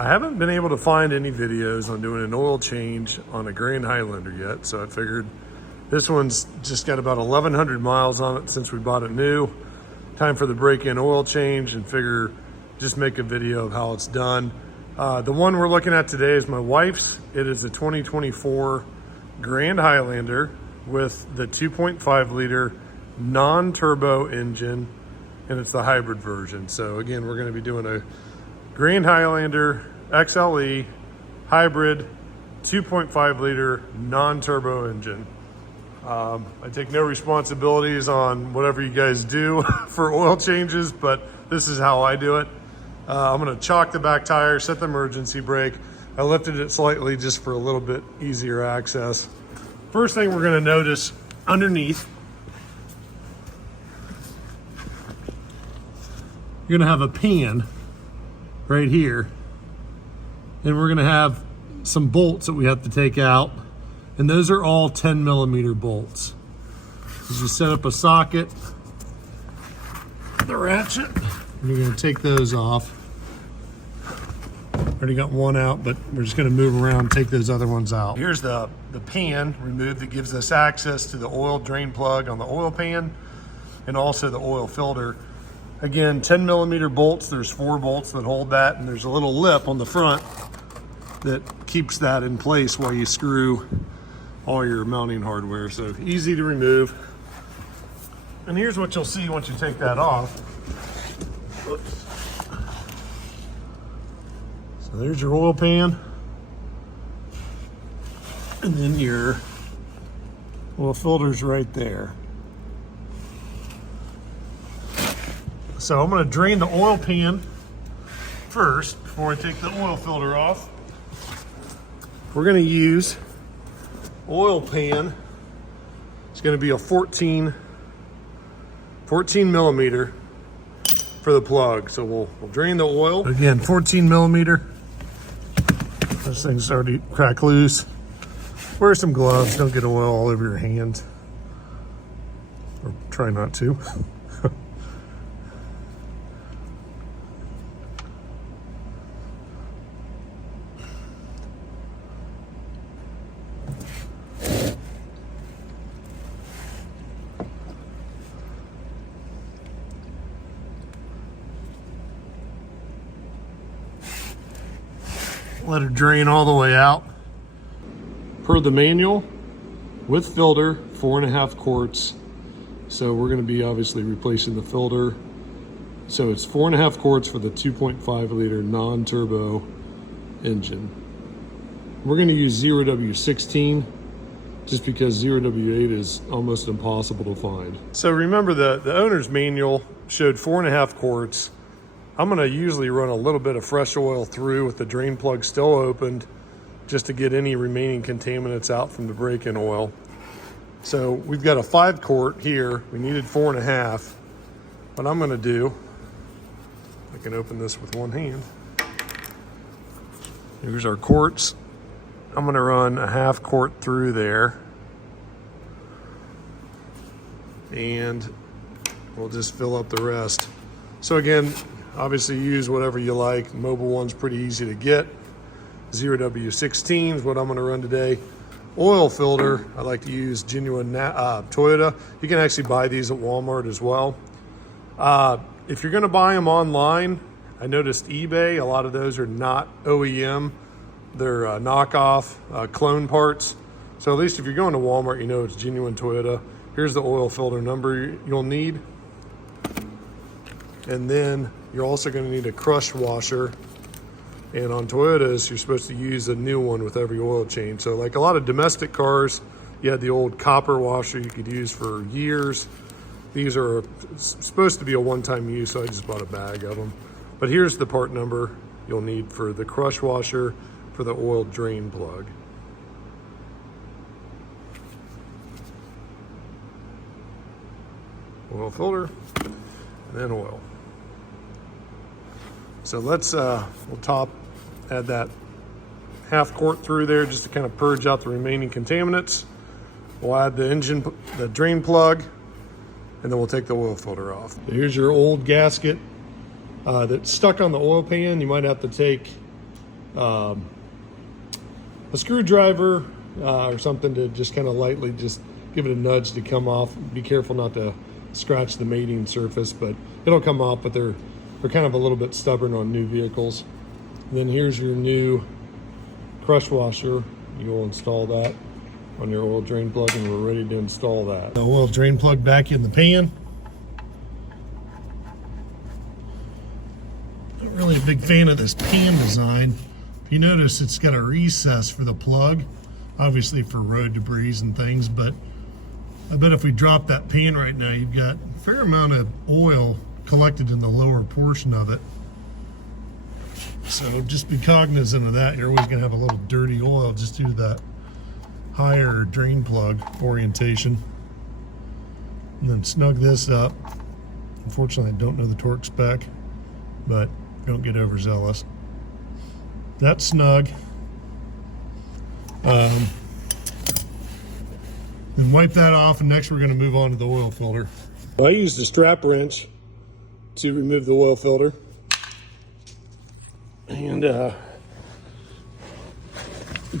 I haven't been able to find any videos on doing an oil change on a Grand Highlander yet, so I figured this one's just got about 1,100 miles on it since we bought it new. Time for the break-in oil change, and figure just make a video of how it's done. The one we're looking at today is my wife's. It is a 2024 Grand Highlander with the 2.5 liter non-turbo engine, and it's the hybrid version. So again, we're going to be doing a Grand Highlander XLE hybrid 2.5 liter non-turbo engine. I take no responsibilities on whatever you guys do for oil changes, but this is how I do it. I'm gonna chock the back tire, set the emergency brake. I lifted it slightly just for a little bit easier access. First thing we're gonna notice underneath, you're gonna have a pan right here, and we're gonna have some bolts that we have to take out, and those are all 10 millimeter bolts. You just set up a socket, the ratchet, and you're gonna take those off. Already got one out, but we're just gonna move around and take those other ones out. Here's the pan removed that gives us access to the oil drain plug on the oil pan and also the oil filter. Again, 10 millimeter bolts, there's 4 bolts that hold that, and there's a little lip on the front that keeps that in place while you screw all your mounting hardware. So easy to remove. And here's what you'll see once you take that off. Oops. So there's your oil pan. And then your oil filter's right there. So I'm going to drain the oil pan first before I take the oil filter off. We're going to use oil pan. It's going to be a 14 millimeter for the plug. So we'll drain the oil. Again, 14 millimeter. This thing's already cracked loose. Wear some gloves. Don't get oil all over your hands. Or try not to. Let it drain all the way out. Per the manual, with filter, 4.5 quarts. So we're gonna be obviously replacing the filter. So it's 4.5 quarts for the 2.5 liter non-turbo engine. We're gonna use 0W16 just because 0W8 is almost impossible to find. So remember the owner's manual showed 4.5 quarts. I'm gonna usually run a little bit of fresh oil through with the drain plug still opened just to get any remaining contaminants out from the break-in oil. So we've got a 5 quart here. We needed 4.5. What I'm gonna do, I can open this with one hand. Here's our quarts. I'm gonna run a 1/2 quart through there. And we'll just fill up the rest. So again, obviously use whatever you like. Mobile one's pretty easy to get. 0W16 is what I'm gonna run today. Oil filter, I like to use genuine Toyota. You can actually buy these at Walmart as well. If you're gonna buy them online, I noticed eBay, a lot of those are not OEM. They're knockoff, clone parts. So at least if you're going to Walmart, you know it's genuine Toyota. Here's the oil filter number you'll need. And then you're also going to need a crush washer. And on Toyotas, you're supposed to use a new one with every oil change. So like a lot of domestic cars, you had the old copper washer you could use for years. These are supposed to be a one-time use, so I just bought a bag of them. But here's the part number you'll need for the crush washer for the oil drain plug. Oil filter, and then oil. So let's, we'll add that 1/2 quart through there just to kind of purge out the remaining contaminants. We'll add the drain plug, and then we'll take the oil filter off. So here's your old gasket that's stuck on the oil pan. You might have to take a screwdriver or something to just kind of lightly just give it a nudge to come off. Be careful not to scratch the mating surface, but it'll come off. But they're kind of a little bit stubborn on new vehicles. And then here's your new crush washer. You'll install that on your oil drain plug, and we're ready to install that. The oil drain plug back in the pan. Not really a big fan of this pan design. If you notice, it's got a recess for the plug, obviously for road debris and things, but I bet if we drop that pan right now, you've got a fair amount of oil collected in the lower portion of it. So just be cognizant of that. You're always gonna have a little dirty oil just due to that higher drain plug orientation. And then snug this up. Unfortunately, I don't know the torque spec, but don't get overzealous. That's snug. Then wipe that off, and next we're going to move on to the oil filter. I used a strap wrench to remove the oil filter, and it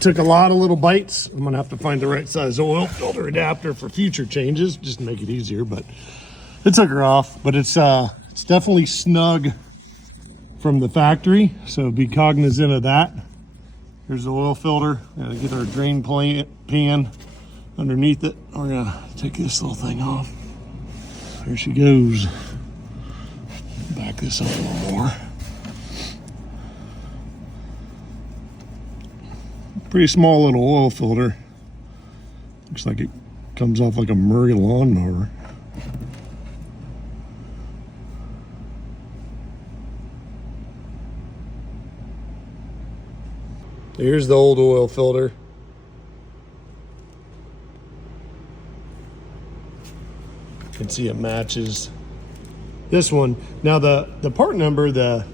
took a lot of little bites. I'm going to have to find the right size oil filter adapter for future changes, just to make it easier. But it took her off, but it's definitely snug from the factory, so be cognizant of that. Here's the oil filter. Gotta get our drain pan underneath it. We're gonna take this little thing off. There she goes. Back this up a little more. Pretty small little oil filter. Looks like it comes off like a Murray lawnmower. Here's the old oil filter. You can see it matches this one. Now the part number, the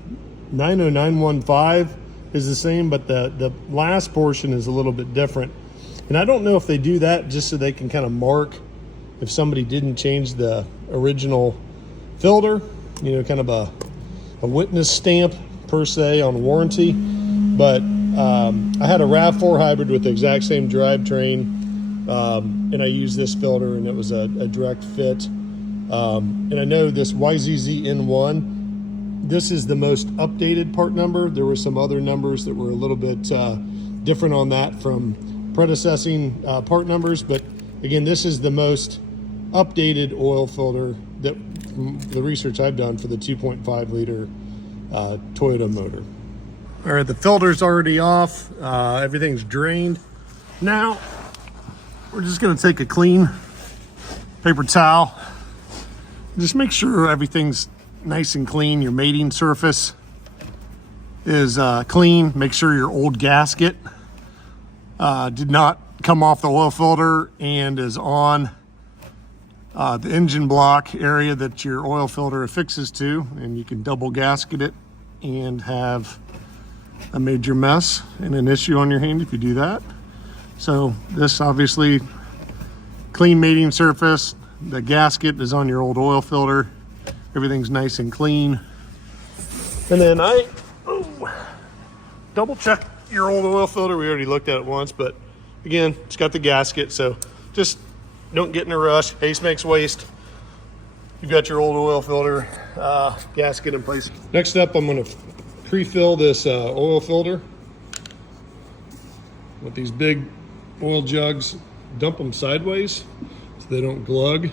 90915, is the same, but the last portion is a little bit different. And I don't know if they do that just so they can kind of mark if somebody didn't change the original filter, you know, kind of a witness stamp per se on warranty. But I had a RAV4 hybrid with the exact same drivetrain, and I used this filter, and it was a direct fit. And I know this YZZ-N1, this is the most updated part number. There were some other numbers that were a little bit different on that from predecessing part numbers, but again, this is the most updated oil filter that the research I've done for the 2.5 liter Toyota motor. All right, the filter's already off. Everything's drained. Now, we're just gonna take a clean paper towel. Just make sure everything's nice and clean. Your mating surface is clean. Make sure your old gasket did not come off the oil filter and is on the engine block area that your oil filter affixes to, and you can double gasket it and have a major mess and an issue on your hand if you do that. So this obviously clean mating surface. The gasket is on your old oil filter. Everything's nice and clean. And then double check your old oil filter. We already looked at it once, but again, it's got the gasket, so just don't get in a rush. Haste makes waste. You've got your old oil filter gasket in place. Next up, I'm going to pre-fill this oil filter with these big oil jugs. Dump them sideways so they don't glug.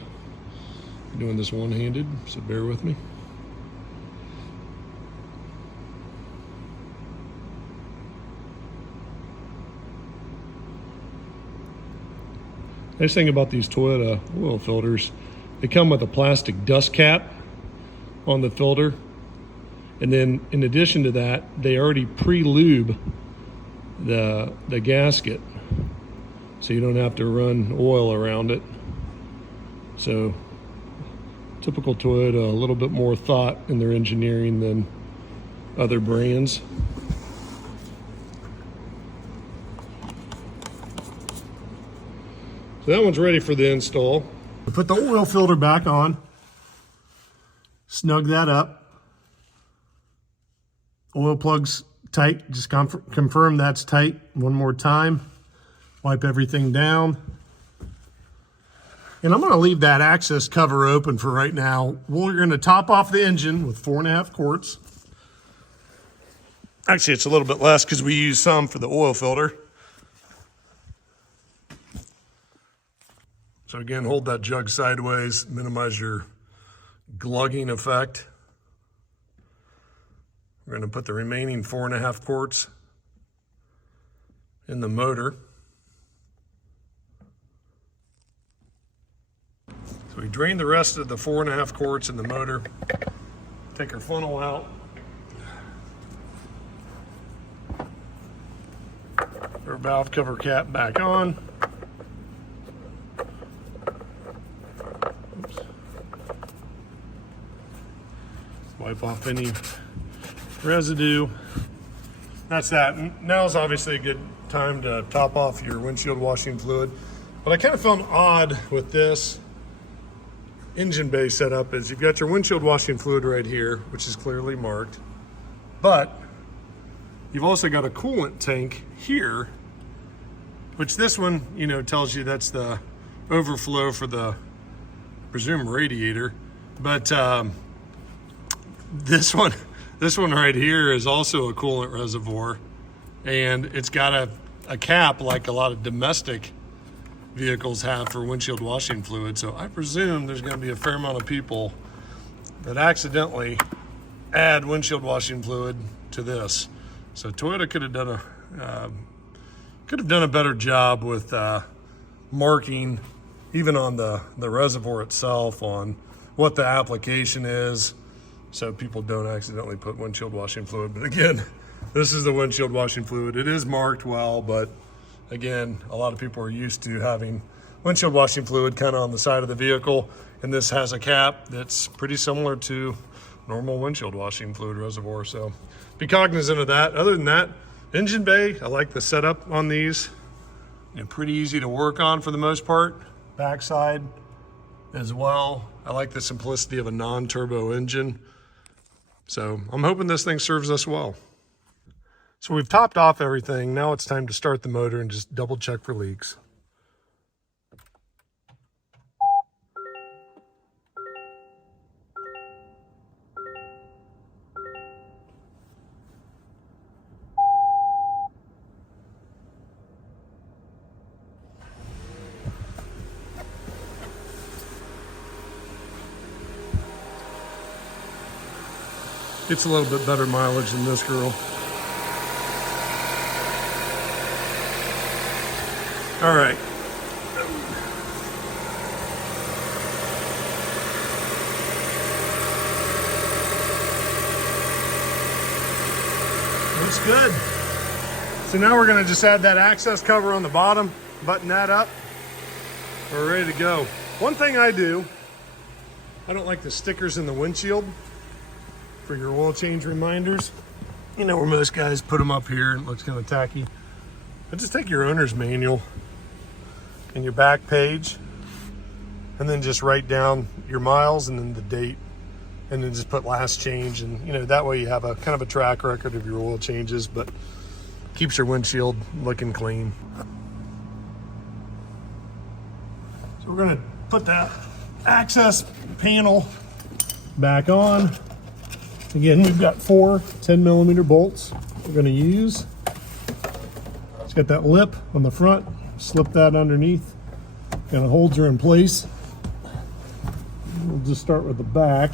I'm doing this one-handed, so bear with me. Nice thing about these Toyota oil filters, they come with a plastic dust cap on the filter. And then in addition to that, they already pre-lube the gasket, so you don't have to run oil around it. So typical Toyota, a little bit more thought in their engineering than other brands. So that one's ready for the install. Put the oil filter back on, snug that up. Oil plugs tight. Just confirm that's tight one more time. Wipe everything down. And I'm going to leave that access cover open for right now. We're going to top off the engine with 4.5 quarts. Actually, it's a little bit less because we use some for the oil filter. So again, hold that jug sideways, minimize your glugging effect. We're going to put the remaining 4.5 quarts in the motor. So we drain the rest of the 4.5 quarts in the motor. Take our funnel out. Put our valve cover cap back on. Oops. Wipe off any residue. That's that. Now's obviously a good time to top off your windshield washing fluid. What I kind of found odd with this engine bay setup is you've got your windshield washing fluid right here, which is clearly marked, but you've also got a coolant tank here, which this one, you know, tells you that's the overflow for the presumed radiator. But this one right here is also a coolant reservoir, and it's got a cap like a lot of domestic vehicles have for windshield washing fluid. So I presume there's going to be a fair amount of people that accidentally add windshield washing fluid to this. So Toyota could have done a better job with marking, even on the reservoir itself, on what the application is, so people don't accidentally put windshield washing fluid. But again, this is the windshield washing fluid. It is marked well, but again, a lot of people are used to having windshield washing fluid kind of on the side of the vehicle, and this has a cap that's pretty similar to normal windshield washing fluid reservoir. So be cognizant of that. Other than that, engine bay, I like the setup on these. And pretty easy to work on for the most part. Backside as well. I like the simplicity of a non-turbo engine. So I'm hoping this thing serves us well. So we've topped off everything. Now it's time to start the motor and just double check for leaks. It's a little bit better mileage than this girl. All right. Looks good. So now we're gonna just add that access cover on the bottom, button that up. We're ready to go. One thing I do, I don't like the stickers in the windshield for your oil change reminders. You know where most guys put them up here and it looks kind of tacky. But just take your owner's manual and your back page and then just write down your miles and then the date, and then just put last change, and you know, that way you have a kind of a track record of your oil changes, but keeps your windshield looking clean. So we're gonna put that access panel back on. Again, we've got 4 10mm bolts we're gonna use. It's got that lip on the front, slip that underneath, kind of holds her in place. We'll just start with the back.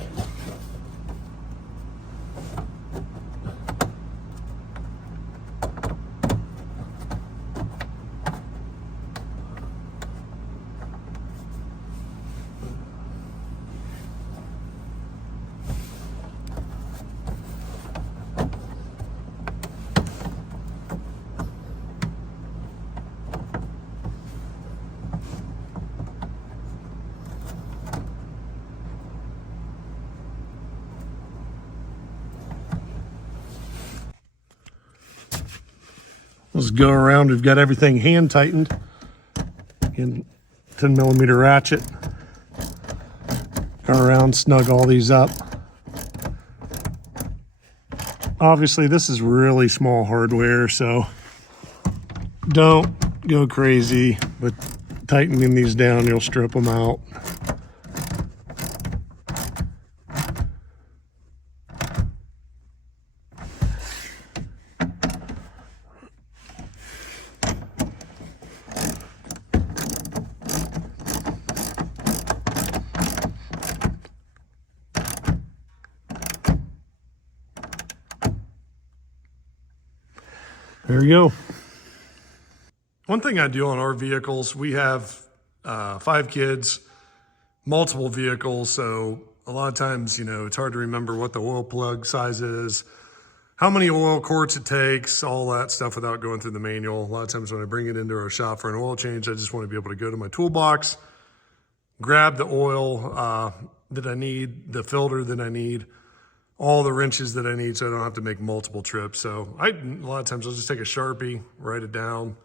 Let's go around. We've got everything hand tightened. Again, 10mm ratchet. Go around, snug all these up. Obviously, this is really small hardware, so don't go crazy, but tightening these down, you'll strip them out. There you go. One thing I do on our vehicles, we have 5 kids, multiple vehicles, so a lot of times, you know, it's hard to remember what the oil plug size is, how many oil quarts it takes, all that stuff without going through the manual. A lot of times when I bring it into our shop for an oil change, I just want to be able to go to my toolbox, grab the oil that I need, the filter that I need, all the wrenches that I need, so I don't have to make multiple trips. So a lot of times I'll just take a Sharpie, write it down,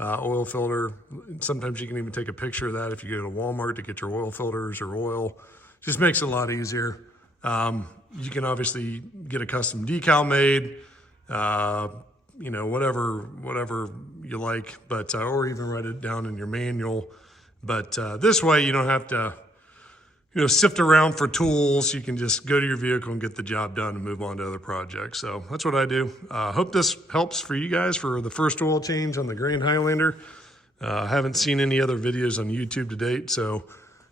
oil filter. Sometimes you can even take a picture of that if you go to Walmart to get your oil filters or oil. Just makes it a lot easier. You can obviously get a custom decal made, you know, whatever you like, but or even write it down in your manual. But this way you don't have to, you know, sift around for tools. You can just go to your vehicle and get the job done and move on to other projects. So that's what I do. Hope this helps for you guys for the first oil change on the Grand Highlander. I haven't seen any other videos on YouTube to date, so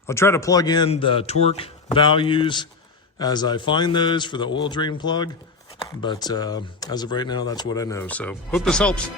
I'll try to plug in the torque values as I find those for the oil drain plug. But as of right now, that's what I know. So hope this helps.